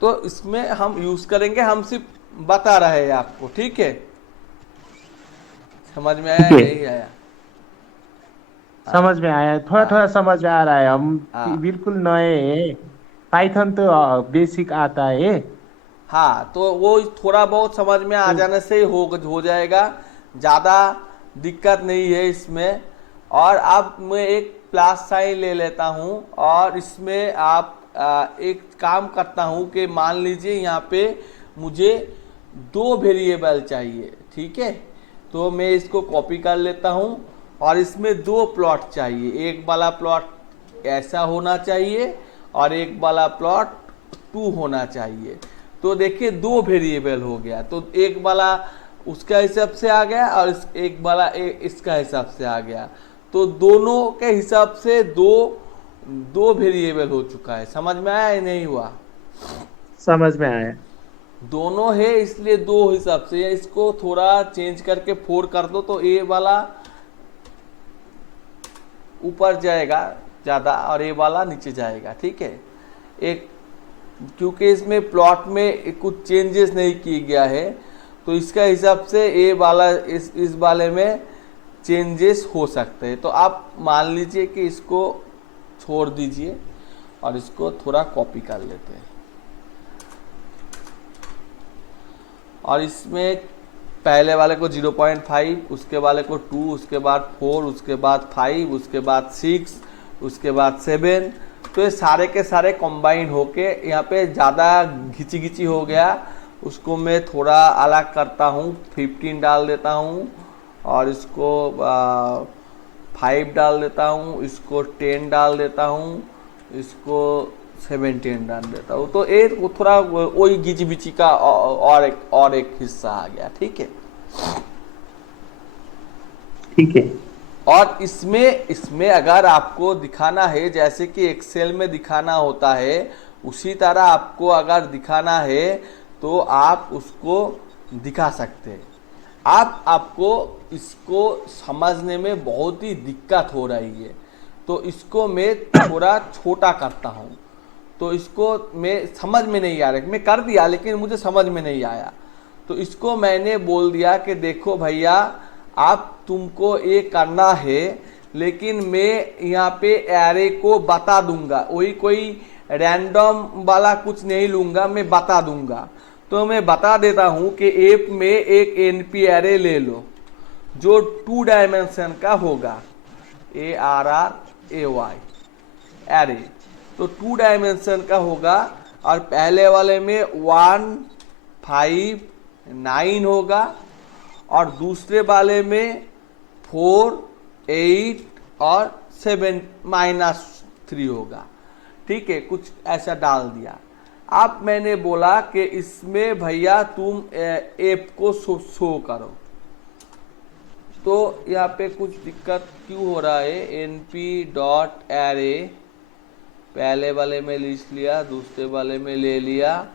तो इसमें हम यूज करेंगे, हम सिर्फ बता रहे हैं आपको, ठीक है। समझ में आया ठीक है, नहीं आया? समझ में आया, थोड़ा हाँ थोड़ा समझ में आ रहा है। हम हाँ बिल्कुल नए हैं, पाइथन तो बेसिक आता है। हाँ, तो वो थोड़ा बहुत समझ में आ तो जाने से हो जाएगा, ज़्यादा दिक्कत नहीं है इसमें। और अब मैं एक प्लस साइन ले लेता हूँ और इसमें आप एक काम करता हूँ कि मान लीजिए यहाँ पे मुझे 2 वेरिएबल चाहिए, ठीक है, तो मैं इसको कॉपी कर लेता हूँ और इसमें 2 प्लॉट चाहिए, एक वाला प्लॉट ऐसा होना चाहिए और एक वाला प्लॉट 2 होना चाहिए। तो देखिए 2 वेरिएबल हो गया, तो एक वाला उसका हिसाब से आ गया और एक वाला इसका हिसाब से आ गया, तो दोनों के हिसाब से दो वेरिएबल हो चुका है। समझ में आया या नहीं हुआ? समझ में आया। दोनों है इसलिए 2 हिसाब से, या इसको थोड़ा चेंज करके 4 कर दो तो ए वाला ऊपर जाएगा ज़्यादा और ए वाला नीचे जाएगा, ठीक है। एक क्योंकि इसमें प्लॉट में कुछ चेंजेस नहीं किया गया है, तो इसका हिसाब से ए वाला इस वाले में चेंजेस हो सकते हैं। तो आप मान लीजिए कि इसको छोड़ दीजिए और इसको थोड़ा कॉपी कर लेते हैं, और इसमें पहले वाले को 0.5, उसके वाले को 2, उसके बाद 4, उसके बाद 5, उसके बाद 6, उसके बाद 7, तो ये सारे के सारे कंबाइन होके यहाँ पे ज़्यादा घिची हो गया, उसको मैं थोड़ा अलग करता हूँ, 15 डाल देता हूँ और इसको 5 डाल देता हूँ, इसको 10 डाल देता हूँ, इसको 17 डाल देता हूँ। तो एक थोड़ा वही घिची बिची का और एक हिस्सा आ गया, ठीक है। ठीक है। और इसमें अगर आपको दिखाना है जैसे कि एक्सेल में दिखाना होता है, उसी तरह आपको अगर दिखाना है तो आप उसको दिखा सकते हैं। आपको इसको समझने में बहुत ही दिक्कत हो रही है, तो इसको मैं थोड़ा छोटा करता हूँ, तो इसको मैं समझ में नहीं आ रहा, मैं कर दिया लेकिन मुझे समझ में नहीं आया, तो इसको मैंने बोल दिया कि देखो भैया आप तुमको ये करना है, लेकिन मैं यहाँ पे एरे को बता दूंगा, वही कोई रैंडम वाला कुछ नहीं लूंगा, मैं बता दूंगा। तो मैं बता देता हूँ कि ऐप में एक एनपी एरे ले लो जो 2 डायमेंशन का होगा, ARRAY एरे, तो 2 डायमेंशन का होगा, और पहले वाले में 1 5 9 होगा और दूसरे वाले में 4 8 और 7 -3 होगा, ठीक है, कुछ ऐसा डाल दिया। अब मैंने बोला कि इसमें भैया तुम ऐप को शो करो, तो यहाँ पे कुछ दिक्कत क्यों हो रहा है। np.array पहले वाले में लिस्ट लिया, दूसरे वाले में ले लिया,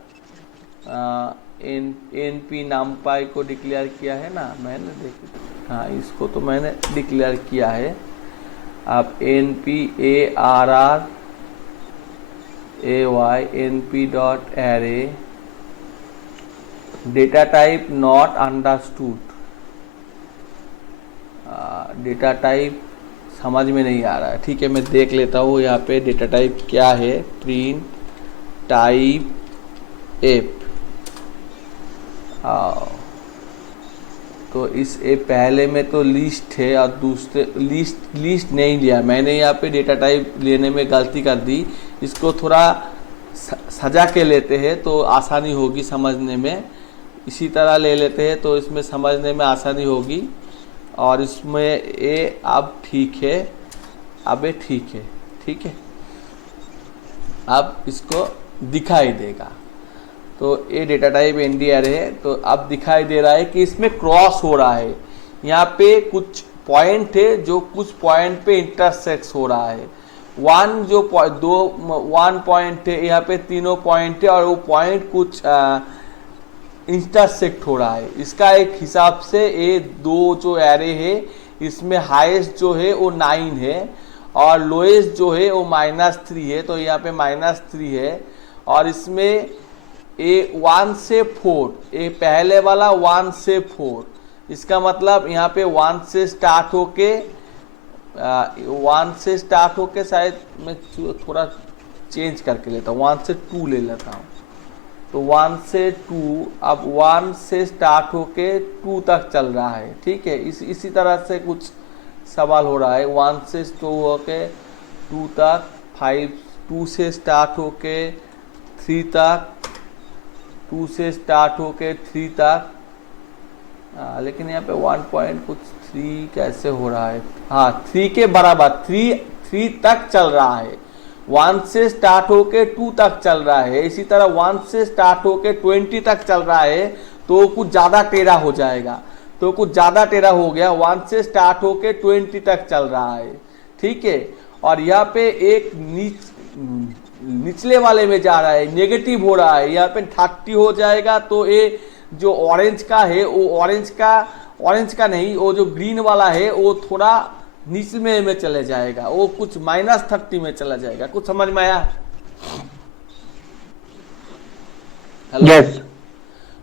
np numpy को डिक्लेयर किया है ना मैंने, देखिए हाँ इसको तो मैंने डिक्लेयर किया है। अब np arr ay np.array data type not understood, data type समझ में नहीं आ रहा है, ठीक है मैं देख लेता हूँ यहाँ पे डेटा टाइप क्या है। प्रिंट टाइप एप, तो इस एप पहले में तो लिस्ट है और दूसरे लिस्ट नहीं लिया मैंने, यहाँ पे डेटा टाइप लेने में गलती कर दी। इसको थोड़ा सजा के लेते हैं तो आसानी होगी समझने में, इसी तरह ले लेते हैं तो इसमें समझने में आसानी होगी। और इसमें ये अब ठीक है, अब ये ठीक है, ठीक है, अब इसको दिखाई देगा। तो ये डेटा टाइप एनडीआर है, तो अब दिखाई दे रहा है कि इसमें क्रॉस हो रहा है, यहाँ पे कुछ पॉइंट है जो कुछ पॉइंट पे इंटरसेक्ट हो रहा है। वन पॉइंट है, यहाँ पे तीनों पॉइंट है और वो पॉइंट कुछ इंटरसेक्ट हो रहा है। इसका एक हिसाब से ये दो जो एरे है इसमें हाईएस्ट जो है वो 9 है और लोएस्ट जो है वो -3 है, तो यहाँ पे -3 है। और इसमें ए 1 से 4, ये पहले वाला 1 से 4, इसका मतलब यहाँ पे 1 से स्टार्ट होके शायद मैं थोड़ा चेंज करके लेता हूँ, 1 से 2 ले लेता हूँ। तो 1 से 2, अब 1 से स्टार्ट होके 2 तक चल रहा है, ठीक है। इसी तरह से कुछ सवाल हो रहा है, 1 से तो होके 2 तक, 2 से स्टार्ट होके 3 तक, 2 से स्टार्ट होके 3 तक, लेकिन यहाँ पे 1.3 कैसे हो रहा है, हाँ 3 के बराबर 3 तक चल रहा है। 1 से स्टार्ट होके 2 तक चल रहा है, इसी तरह 1 से स्टार्ट होके 20 तक चल रहा है, तो कुछ ज़्यादा टेढ़ा हो जाएगा, तो कुछ ज़्यादा टेढ़ा हो गया। 1 से स्टार्ट होके 20 तक चल रहा है, ठीक है। और यहाँ पे एक निचले वाले में जा रहा है, नेगेटिव हो रहा है, यहाँ पे 30 हो जाएगा। तो ये जो ऑरेंज का है वो ऑरेंज का नहीं, वो जो ग्रीन वाला है वो थोड़ा नीचे में चले जाएगा, वो कुछ -30 में चला जाएगा। कुछ समझ में आया? Hello yes.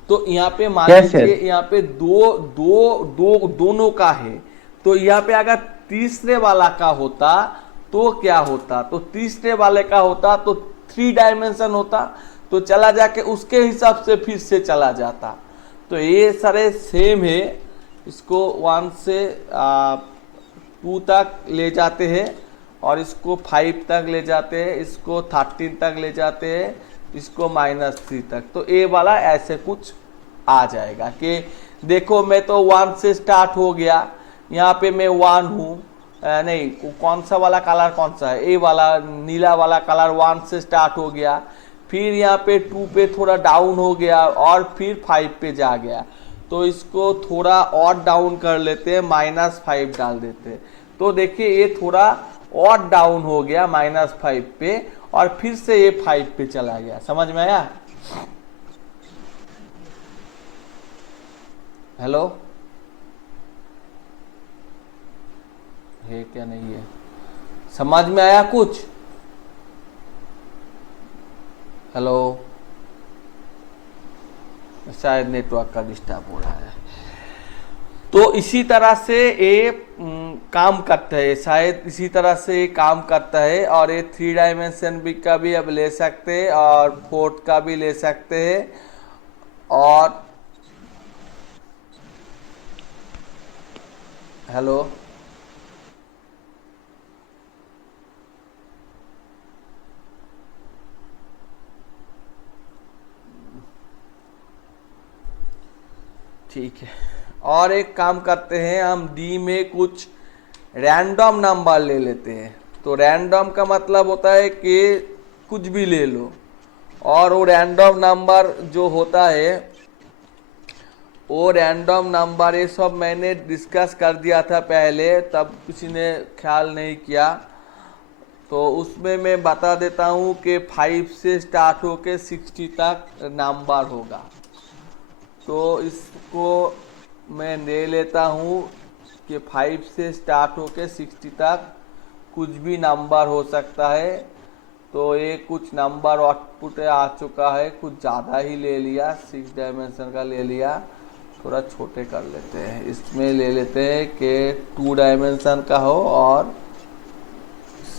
तो यहाँ पे मान लीजिए यहाँ पे दोनों का है, तो यहाँ पे अगर तीसरे वाला का होता तो क्या होता, तो तीसरे वाले का होता तो 3 डायमेंशन होता, तो चला जाके उसके हिसाब से फिर से चला जाता। तो ये सारे सेम है, इसको 1 से 2 तक ले जाते हैं और इसको 5 तक ले जाते हैं, इसको 13 तक ले जाते हैं, इसको -3 तक। तो ए वाला ऐसे कुछ आ जाएगा कि देखो मैं तो 1 से स्टार्ट हो गया, यहाँ पे मैं 1 हूँ, नहीं कौन सा वाला कलर कौन सा है, ए वाला नीला वाला कलर 1 से स्टार्ट हो गया, फिर यहाँ पे 2 पे थोड़ा डाउन हो गया और फिर 5 पे जा गया। तो इसको थोड़ा और डाउन कर लेते हैं, -5 डाल देते हैं। तो देखिए ये थोड़ा और डाउन हो गया -5 पे और फिर से ये 5 पे चला गया। समझ में आया? हेलो, है क्या नहीं है? समझ में आया कुछ? हेलो, शायद नेटवर्क का डिस्टर्ब हो रहा है। तो इसी तरह से ये काम करता है, शायद इसी तरह से ये काम करता है। और ये 3 डायमेंशन भी का भी अब ले सकते हैं और 4th का भी ले सकते हैं। और हेलो, ठीक है। और एक काम करते हैं, हम डी में कुछ रैंडम नंबर ले लेते हैं। तो रैंडम का मतलब होता है कि कुछ भी ले लो, और वो रैंडम नंबर जो होता है वो रैंडम नंबर, ये सब मैंने डिस्कस कर दिया था पहले, तब किसी ने ख्याल नहीं किया। तो उसमें मैं बता देता हूँ कि 5 से स्टार्ट होके 60 तक नंबर होगा। तो इसको मैं ले लेता हूँ कि 5 से स्टार्ट होके 60 तक कुछ भी नंबर हो सकता है। तो ये कुछ नंबर आउटपुट आ चुका है, कुछ ज़्यादा ही ले लिया, 6 डायमेंशन का ले लिया, थोड़ा छोटे कर लेते हैं। इसमें ले लेते हैं कि 2 डायमेंशन का हो और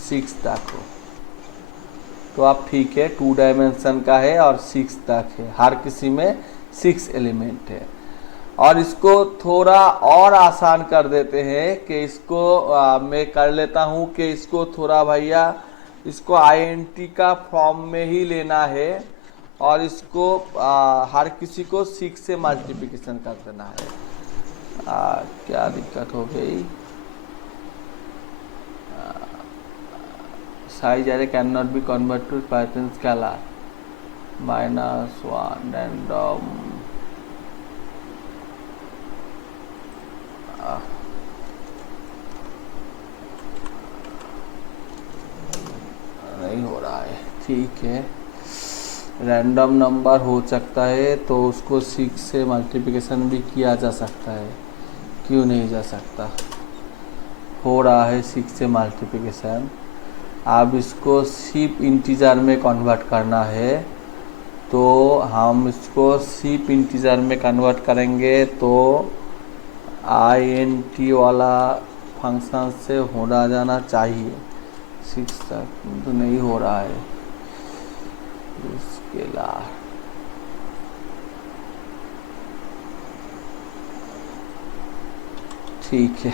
6 तक हो। तो आप ठीक है, 2 डायमेंशन का है और 6 तक है, हर किसी में 6 एलिमेंट है। और इसको थोड़ा और आसान कर देते हैं कि इसको मैं कर लेता हूँ कि इसको थोड़ा भैया इसको INT का फॉर्म में ही लेना है, और इसको हर किसी को 6 से मल्टीप्लिकेशन कर देना है। क्या दिक्कत हो गई? Size array can not be convert to Python scalar -1 random. नहीं हो रहा है, ठीक है। रैंडम नंबर हो सकता है तो उसको 6 से मल्टीप्लिकेशन भी किया जा सकता है, क्यों नहीं जा सकता? हो रहा है 6 से मल्टीप्लिकेशन। अब इसको सिर्फ इंटीजर में कन्वर्ट करना है, तो हम इसको सिर्फ इंटीजर में कन्वर्ट करेंगे। तो INT वाला फंक्शन से होना जाना चाहिए 6 तक, तो नहीं हो रहा है। स्केलर ठीक है,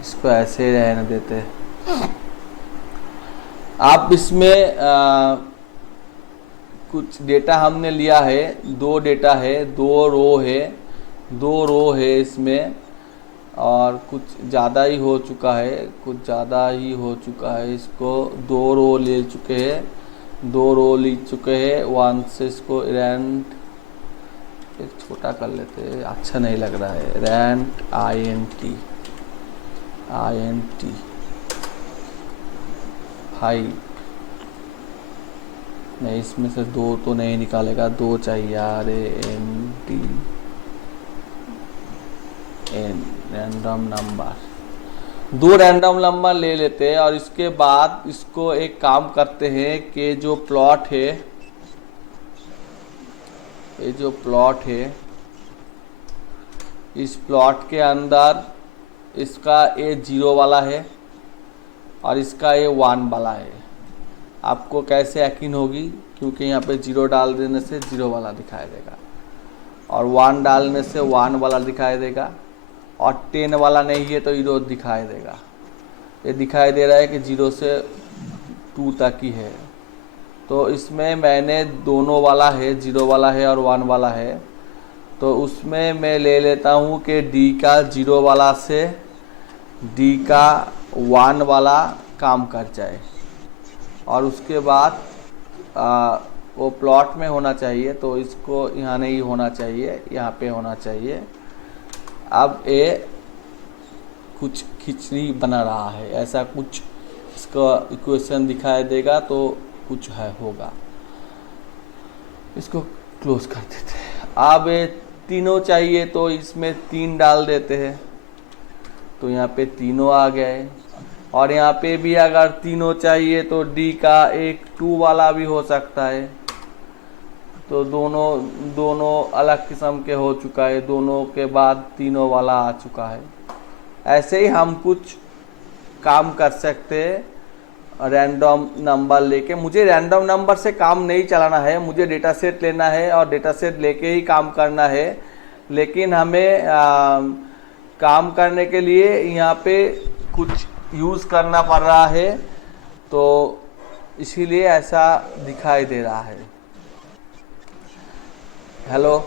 इसको ऐसे ही रहने देते हैं। आप इसमें कुछ डेटा हमने लिया है, 2 डेटा है, 2 रो है इसमें, और कुछ ज़्यादा ही हो चुका है, कुछ ज़्यादा ही हो चुका है। इसको 2 रो ले चुके हैं, 2 रो ले चुके हैं। 1 से इसको रैंड एक छोटा कर लेते हैं, अच्छा नहीं लग रहा है। रैंड INT 5 नहीं, इसमें से 2 तो नहीं निकालेगा, 2 चाहिए। RAND random number, 2 random number ले लेते हैं। और इसके बाद इसको एक काम करते हैं कि जो प्लॉट है, ये जो प्लॉट है, इस प्लॉट के अंदर इसका ये 0 वाला है और इसका ये 1 वाला है। आपको कैसे यकीन होगी? क्योंकि यहाँ पे 0 डाल देने से 0 वाला दिखाई देगा, और 1 डालने से 1 वाला दिखाई देगा, और 10 वाला नहीं है तो 0 दिखाई देगा। ये दिखाई दे रहा है कि 0 से 2 तक ही है। तो इसमें मैंने दोनों वाला है, 0 वाला है और 1 वाला है। तो उसमें मैं ले लेता हूँ कि D का 0 वाला से D का 1 वाला काम कर जाए, और उसके बाद वो प्लॉट में होना चाहिए। तो इसको यहाँ नहीं होना चाहिए, यहाँ पे होना चाहिए। अब ये कुछ खिचड़ी बना रहा है, ऐसा कुछ इसका इक्वेशन दिखाई देगा, तो कुछ है होगा। इसको क्लोज कर देते हैं। अब ये तीनों चाहिए तो इसमें 3 डाल देते हैं, तो यहाँ पे तीनों आ गए। और यहाँ पे भी अगर तीनों चाहिए तो D का एक 2 वाला भी हो सकता है। तो दोनों अलग किस्म के हो चुका है, दोनों के बाद तीनों वाला आ चुका है। ऐसे ही हम कुछ काम कर सकते हैं रैंडम नंबर लेके। मुझे रैंडम नंबर से काम नहीं चलाना है, मुझे डेटा सेट लेना है और डेटा सेट लेके ही काम करना है। लेकिन हमें काम करने के लिए यहाँ पे कुछ यूज़ करना पड़ रहा है, तो इसीलिए ऐसा दिखाई दे रहा है। हेलो,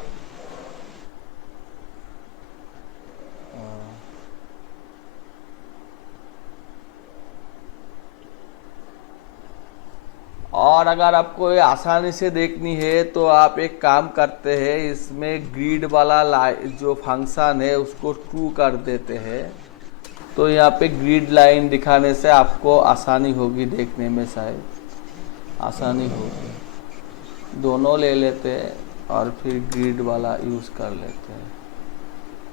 और अगर आपको ये आसानी से देखनी है तो आप एक काम करते हैं, इसमें ग्रिड वाला जो फंक्शन है उसको ट्रू कर देते हैं, तो यहाँ पे ग्रिड लाइन दिखाने से आपको आसानी होगी देखने में, शायद आसानी होगी। दोनों ले लेते हैं और फिर ग्रिड वाला यूज़ कर लेते हैं।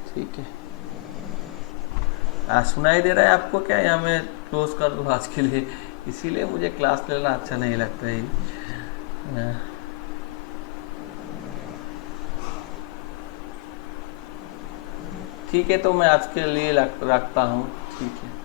ठीक है, सुनाई दे रहा है आपको क्या? या मैं क्लोज कर दूँ आज के लिए? इसीलिए मुझे क्लास लेना अच्छा नहीं लगता है। ठीक है, तो मैं आज के लिए रखता हूँ। ठीक है।